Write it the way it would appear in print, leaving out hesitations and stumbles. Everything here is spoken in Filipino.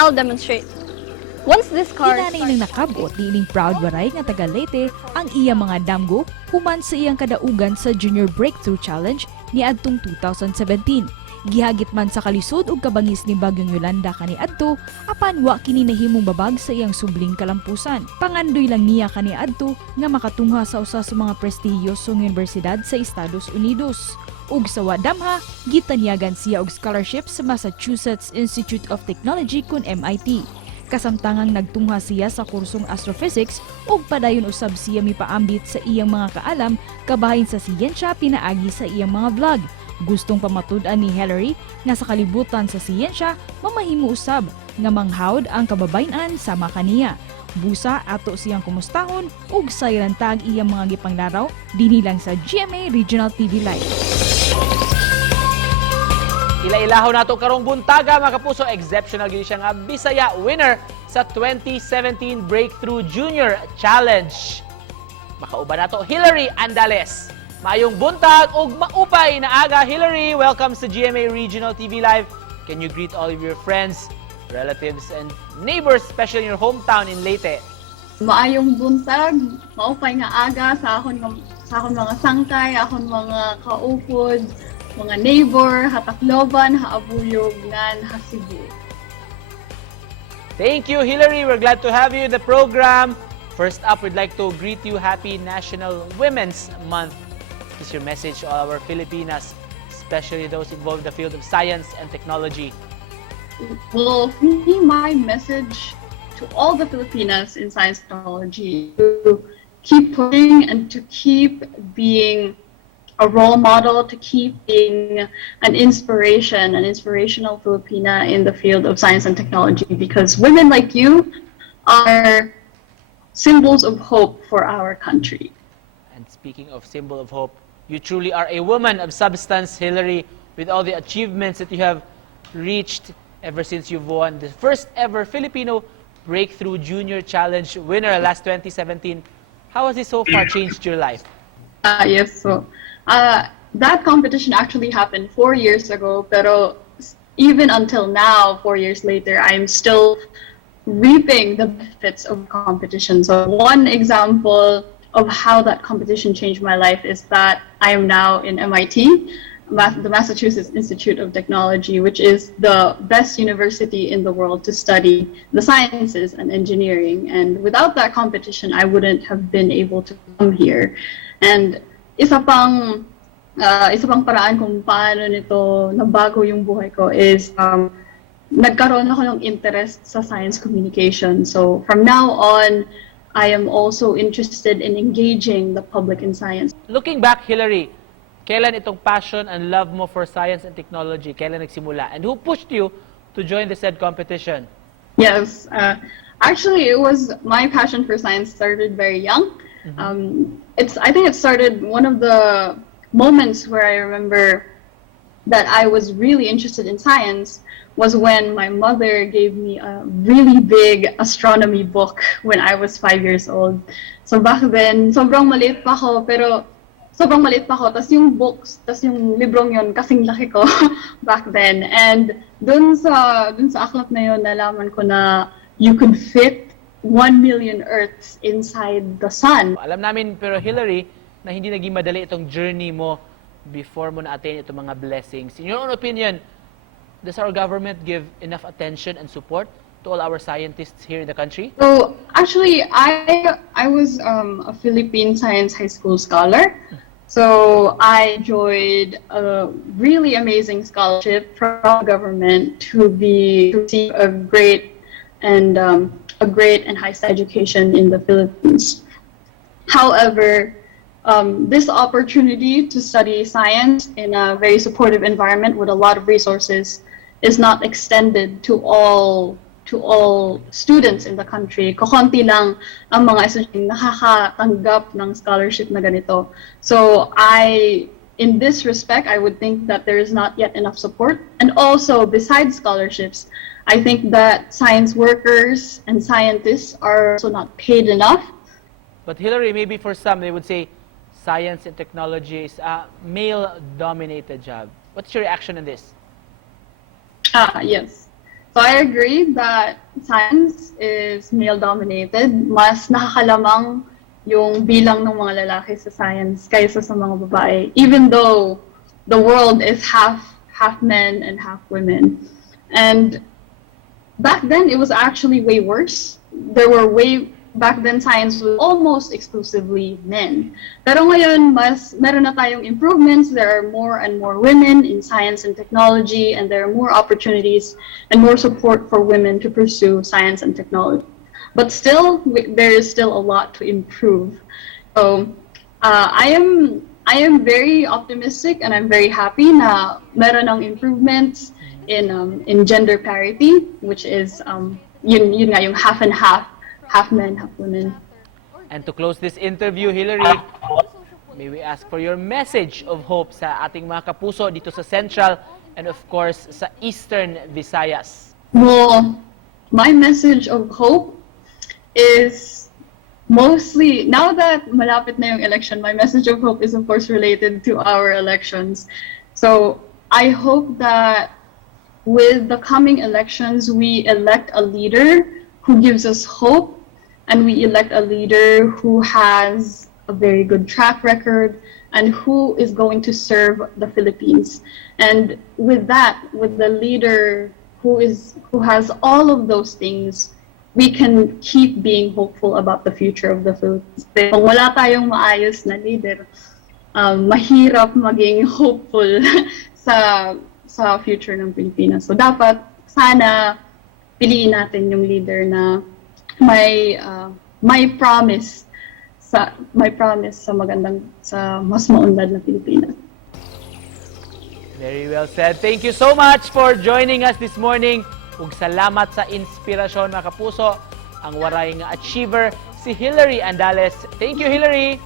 I'll demonstrate. Once this car Hinanay ng nakabot niining proud waray nga taga Leyte ang iya mga damgo human sa iyang kadaugan sa Junior Breakthrough Challenge ni adtong 2017. Gihagit man sa kalisod ug kabangis ni Bagyong Yolanda kaniadto apan wa kini nahimong babag sa iyang subling kalampusan. Pangandoy lang niya kaniadto nga makatungha sa usa sa mga prestihiyosong universidad sa Estados Unidos. Ug sa wadamha, gitanyagan siya og scholarship sa Massachusetts Institute of Technology kun MIT. Kasamtangang nagtungha siya sa kursong Astro-Physics ug padayon usab siya mipaambit sa iyang mga kaalam kabahin sa siyensya pinaagi sa iyang mga vlog. Gustong pamatud-an ni Hillary nga sa kalibutan sa siyensya mamahimo usab nga manghawd ang kababayan sama kaniya. Busa ato siyang kumustahon ug sayrantag iyang mga gipanglaraw dinhi lang sa GMA Regional TV Live. Ila-ilahon nato karong buntaga mga kapuso, exceptional gyud siya nga Bisaya winner sa 2017 Breakthrough Junior Challenge. Makauban nato Hillary Andales. Maayong buntag ug maupay na aga. Hillary, welcome sa GMA Regional TV Live. Can you greet all of your friends, relatives and neighbors, especially in your hometown in Leyte? Maayong buntag, maupay nga aga sa akon mga sangkay, akon mga kaupod, mga neighbor, hatakloban, haabuyog, ngan, hasibu. Thank you, Hillary. We're glad to have you in the program. First up, we'd like to greet you Happy National Women's Month. This is your message to all our Filipinas, especially those involved in the field of science and technology. Well, for me, my message to all the Filipinas in science and technology to keep pushing and to keep being a role model, to keep being an inspirational Filipina in the field of science and technology, because women like you are symbols of hope for our country. And speaking of symbol of hope, you truly are a woman of substance, Hillary, with all the achievements that you have reached ever since you've won the first ever Filipino Breakthrough Junior Challenge winner last 2017. How has this so far changed your life? Yes, so that competition actually happened 4 years ago, pero even until now, 4 years later, I'm still reaping the benefits of competition. So one example of how that competition changed my life is that I am now in MIT, the Massachusetts Institute of Technology, which is the best university in the world to study the sciences and engineering. And without that competition, I wouldn't have been able to come here. And isa pang paraan kung paano nito nabago yung buhay ko is nagkaroon ako ng interest sa science communication. So from now on, I am also interested in engaging the public in science. Looking back, Hillary, kailan itong passion and love mo for science and technology, kailan nagsimula? And who pushed you to join the said competition? Yes, actually it was my passion for science started very young. I think it started one of the moments where I remember that I was really interested in science was when my mother gave me a really big astronomy book when I was 5 years old. So back then, sobrang maliit pa ako, tas yung books, tas yung librong yun, kasing laki ko back then. And dun sa aklat na yun, nalaman ko na you could fit 1 million Earths inside the sun. Alam namin, pero Hillary, na hindi naging madali itong journey mo before mo na-attain itong mga blessings. In your own opinion, does our government give enough attention and support to all our scientists here in the country? So actually, I was a Philippine Science High School scholar. So I enjoyed a really amazing scholarship from the government to receive a great and high education in the Philippines. However, this opportunity to study science in a very supportive environment with a lot of resources is not extended to all students in the country. Kokonti lang ang mga estudyante nakakatanggap ng scholarship na ganito. So in this respect, I would think that there is not yet enough support. And also, besides scholarships, I think that science workers and scientists are also not paid enough. But Hillary, maybe for some, they would say science and technology is a male-dominated job. What's your reaction on this? Yes. So So I agree that science is male-dominated. Mas nakakalamang yung bilang ng mga lalaki sa science kaysa sa mga babae. Even though the world is half men and half women. And back then, it was actually way worse. Back then, science was almost exclusively men. Pero ngayon, meron na tayong improvements. There are more and more women in science and technology, and there are more opportunities and more support for women to pursue science and technology. But still, there is still a lot to improve. So, I am very optimistic, and I'm very happy na meron ng improvements in gender parity, which is yun nga yung half and half men, half women. And to close this interview, Hillary, may we ask for your message of hope sa ating mga kapuso dito sa Central and of course sa Eastern Visayas. Well, my message of hope is mostly, now that malapit na yung election, my message of hope is of course related to our elections. So I hope that with the coming elections, we elect a leader who gives us hope, and we elect a leader who has a very good track record and who is going to serve the Philippines. And with that, with the leader who has all of those things, we can keep being hopeful about the future of the Philippines. Kung wala tayong maayos na leader, mahirap maging hopeful sa future ng Pilipinas. So dapat, sana, piliin natin yung leader na may promise sa mas maunlad na Pilipinas. Very well said. Thank you so much for joining us this morning. Ug salamat sa inspirasyon mga kapuso. Ang waray nga achiever si Hillary Andales. Thank you, Hillary.